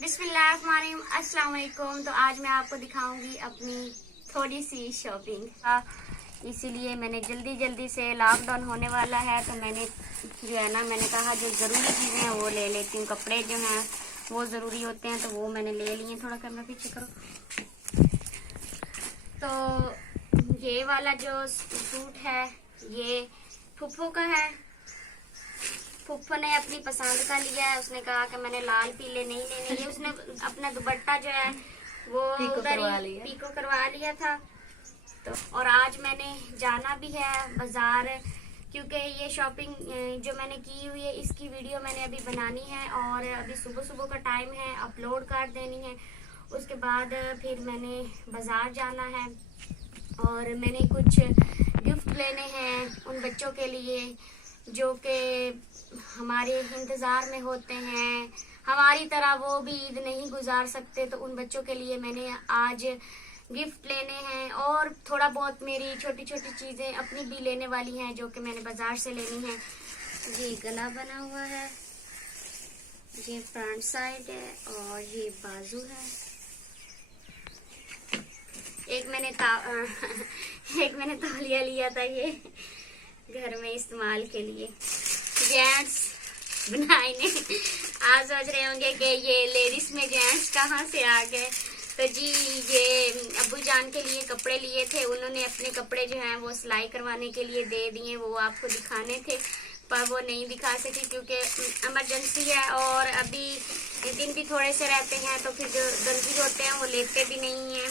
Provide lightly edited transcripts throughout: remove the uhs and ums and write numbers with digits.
बिस्मिल्लाहिर्रहमानिर्रहीम, अस्सलाम वालेकुम। तो आज मैं आपको दिखाऊंगी अपनी थोड़ी सी शॉपिंग। इसीलिए मैंने जल्दी से लॉकडाउन होने वाला है तो मैंने जो है ना मैंने कहा जो ज़रूरी चीज़ें हैं वो ले लेती हूँ। कपड़े जो हैं वो ज़रूरी होते हैं तो वो मैंने ले लिए। थोड़ा कैमरा पीछे करो। तो ये वाला जो सूट है ये फुफ्फो का है। फुफ्फो ने अपनी पसंद का लिया है। उसने कहा कि मैंने लाल पीले नहीं लेने। ये उसने अपना दुपट्टा जो है वो उधर ही पीको करवा लिया था। तो और आज मैंने जाना भी है बाजार, क्योंकि ये शॉपिंग जो मैंने की हुई है इसकी वीडियो मैंने अभी बनानी है और अभी सुबह का टाइम है, अपलोड कर देनी है। उसके बाद फिर मैंने बाजार जाना है और मैंने कुछ गिफ्ट लेने हैं उन बच्चों के लिए जो कि हमारे इंतज़ार में होते हैं। हमारी तरह वो भी ईद नहीं गुजार सकते, तो उन बच्चों के लिए मैंने आज गिफ्ट लेने हैं और थोड़ा बहुत मेरी छोटी छोटी चीज़ें अपनी भी लेने वाली हैं जो कि मैंने बाजार से लेनी है। ये गला बना हुआ है, ये फ्रंट साइड है और ये बाजू है। एक मैंने तौलिया लिया था ये घर में इस्तेमाल के लिए। जेंट्स बनाए आज सोच रहे होंगे कि ये लेडीज में जेंट्स कहाँ से आ गए। तो जी ये अब्बू जान के लिए कपड़े लिए थे, उन्होंने अपने कपड़े जो हैं वो सिलाई करवाने के लिए दे दिए। वो आपको दिखाने थे पर वो नहीं दिखा सकी क्योंकि इमरजेंसी है और अभी दिन भी थोड़े से रहते हैं तो फिर जो दर्जी होते हैं वो लेते भी नहीं हैं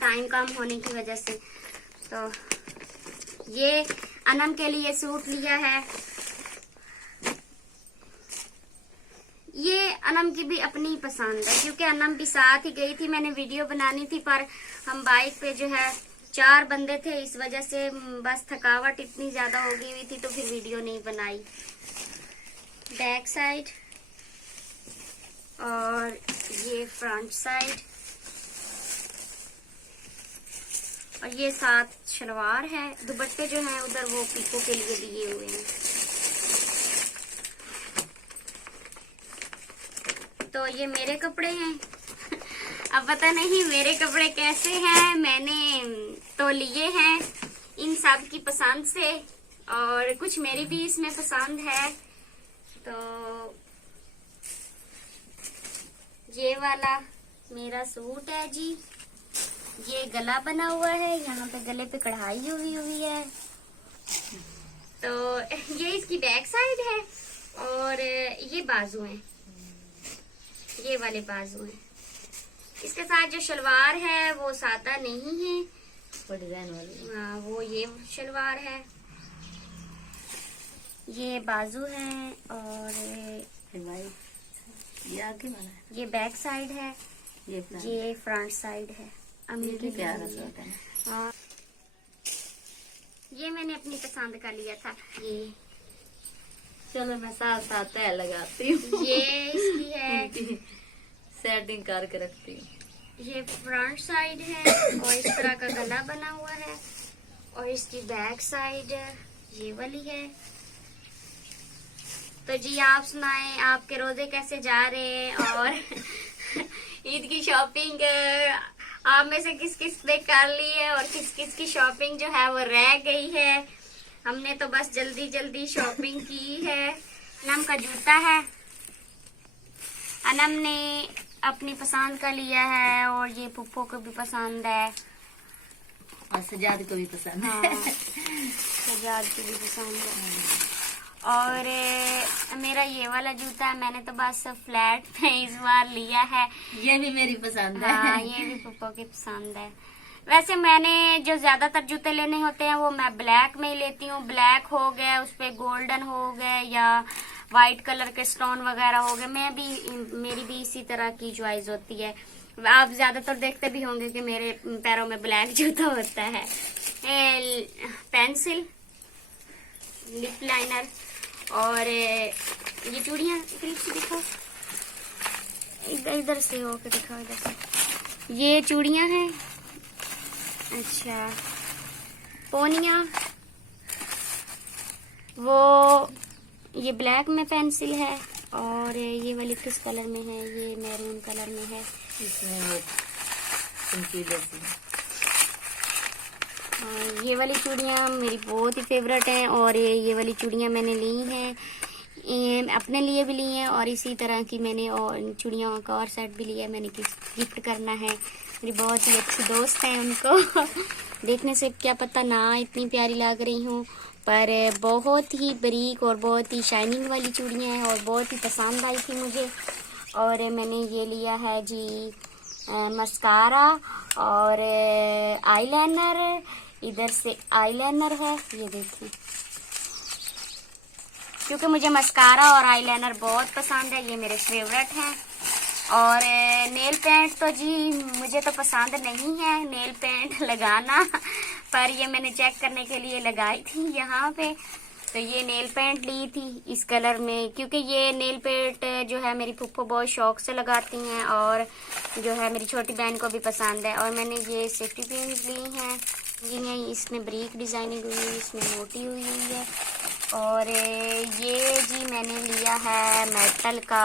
टाइम कम होने की वजह से। तो ये अनम के लिए सूट लिया है। ये अनम की भी अपनी पसंद है क्योंकि अनम भी साथ ही गई थी। मैंने वीडियो बनानी थी पर हम बाइक पे जो है 4 बंदे थे, इस वजह से बस थकावट इतनी ज्यादा हो गई हुई थी तो फिर वीडियो नहीं बनाई। बैक साइड और ये फ्रंट साइड और ये साथ शलवार है। दुपट्टे जो हैं उधर वो पीको के लिए दिए हुए हैं। तो ये मेरे कपड़े हैं। अब पता नहीं मेरे कपड़े कैसे हैं, मैंने तो लिए हैं इन सब की पसंद से और कुछ मेरी भी इसमें पसंद है। तो ये वाला मेरा सूट है जी। ये गला बना हुआ है, यहाँ पे गले पे कढ़ाई हुई है। तो ये इसकी बैक साइड है और ये बाजू है, ये वाले बाजू हैं। इसके साथ जो शलवार है वो सादा नहीं है, वो डिजाइन वाली। हाँ वो ये शलवार है, ये बाजू है और ये आगे वाला है। ये बैक साइड है, ये फ्रंट साइड है। अम्मी के प्यारा सूट है। हाँ ये मैंने अपनी पसंद का लिया था। ये चलो मैं साथ तय लगाती हूँ। ये इसकी है सेटिंग करके रखती हूँ। ये फ्रंट साइड है और इस तरह का गला बना हुआ है और इसकी बैक साइड ये वाली है। तो जी आप सुनाएं आपके रोजे कैसे जा रहे हैं और ईद की शॉपिंग आप में से किस किस ने कर ली है और किस किस की शॉपिंग जो है वो रह गई है। हमने तो बस जल्दी शॉपिंग की है। अनम का जूता है, अनम ने अपनी पसंद का लिया है और ये पुप्पो को भी पसंद है और सजाद को भी पसंद है। हाँ, सजाद को भी पसंद है। और मेरा ये वाला जूता है, मैंने तो बस फ्लैट पे इस बार लिया है। ये भी मेरी पसंद है। हाँ, ये भी पुप्पो की पसंद है। वैसे मैंने जो ज्यादातर जूते लेने होते हैं वो मैं ब्लैक में ही लेती हूँ। ब्लैक हो गए, उस पे गोल्डन हो गए या व्हाइट कलर के स्टोन वगैरह हो गए। मेरी भी इसी तरह की चॉइस होती है। आप ज्यादातर देखते भी होंगे कि मेरे पैरों में ब्लैक जूता होता है। पेंसिल, लिप लाइनर और ये चूड़ियाँ करीब से दिखाओ, इधर से हो के दिखाओ, इधर से। ये चूड़ियाँ हैं। अच्छा पोनिया, वो ये ब्लैक में पेंसिल है और ये वाली किस कलर में है? ये मैरून कलर में है। इसमें वो चमकी जैसी है। ये वाली चूड़ियाँ मेरी बहुत ही फेवरेट हैं और ये वाली चूड़ियाँ मैंने ली हैं, अपने लिए भी ली हैं और इसी तरह की मैंने और चूड़ियों का और सेट भी लिया है। मैंने गिफ्ट करना है। मेरी बहुत ही अच्छी दोस्त हैं, उनको देखने से क्या पता ना इतनी प्यारी लग रही हूँ, पर बहुत ही बारीक और बहुत ही शाइनिंग वाली चूड़ियाँ हैं और बहुत ही पसंद आई थी मुझे। और मैंने ये लिया है जी मस्कारा और आईलाइनर। इधर से आईलाइनर है, ये देखिए, क्योंकि मुझे मस्कारा और आईलाइनर बहुत पसंद है, ये मेरे फेवरेट हैं। और नेल पेंट तो जी मुझे तो पसंद नहीं है नेल पेंट लगाना, पर ये मैंने चेक करने के लिए लगाई थी यहाँ पे। तो ये नेल पेंट ली थी इस कलर में, क्योंकि ये नेल पेंट जो है मेरी फूफो बहुत शौक से लगाती हैं और जो है मेरी छोटी बहन को भी पसंद है। और मैंने ये सेफ्टी पिन्स ली हैं, ये इसमें ब्रीक डिजाइनिंग हुई है, इसमें मोटी हुई है। और ये जी मैंने लिया है मेटल का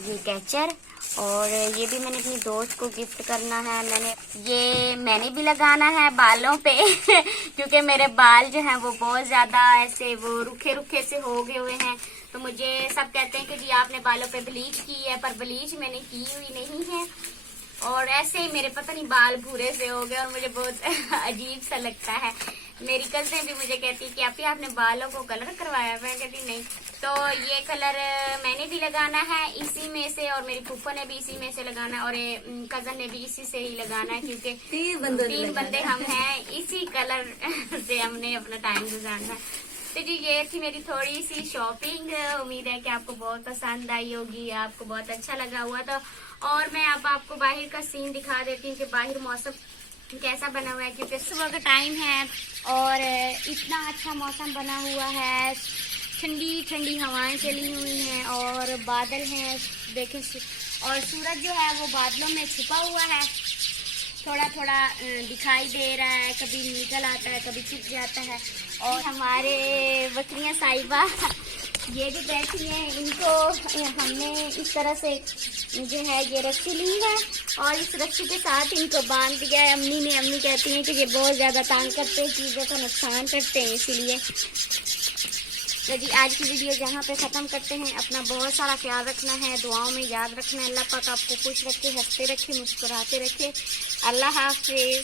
ये कैचर, और ये भी मैंने अपनी दोस्त को गिफ्ट करना है। मैंने भी लगाना है बालों पे क्योंकि मेरे बाल जो हैं वो बहुत ज्यादा ऐसे वो रुखे रुखे से हो गए हुए हैं। तो मुझे सब कहते हैं कि जी आपने बालों पे ब्लीच की है, पर ब्लीच मैंने की हुई नहीं है और ऐसे ही मेरे पता नहीं बाल भूरे से हो गए और मुझे बहुत अजीब सा लगता है। मेरी कज़िन भी मुझे कहती है कि आप ही आपने बालों को कलर करवाया, मैं कहती नहीं। तो ये कलर मैंने भी लगाना है इसी में से और मेरी फूफा ने भी इसी में से लगाना है और कज़न ने भी इसी से ही लगाना है, क्योंकि तीन बंदे हम हैं, इसी कलर से हमने अपना टाइम गुजारना है। तो जी ये थी मेरी थोड़ी सी शॉपिंग। उम्मीद है कि आपको बहुत पसंद आई होगी, आपको बहुत अच्छा लगा हुआ। तो और मैं अब आपको बाहर का सीन दिखा देती हूँ कि बाहर मौसम कैसा बना हुआ है, क्योंकि सुबह का टाइम है और इतना अच्छा मौसम बना हुआ है, ठंडी ठंडी हवाएं चली हुई हैं और बादल हैं देखें, और सूरज जो है वो बादलों में छुपा हुआ है, थोड़ा थोड़ा दिखाई दे रहा है, कभी निकल आता है कभी छुप जाता है। और हमारे बकरियां साहिबा ये भी बैठी हैं, इनको हमने इस तरह से जो है ये रस्सी ली है और इस रस्सी के साथ इनको बांध दिया है। अम्मी कहती हैं कि ये बहुत ज़्यादा तंग करते हैं, चीज़ों का नुकसान करते हैं, इसीलिए। तो जी आज की वीडियो यहाँ पे ख़त्म करते हैं। अपना बहुत सारा ख्याल रखना है, दुआओं में याद रखना है। अल्लाह पाक आपको खुश रखे, हंसते रखे, मुस्कुराते रखे। अल्लाह हाफिज़।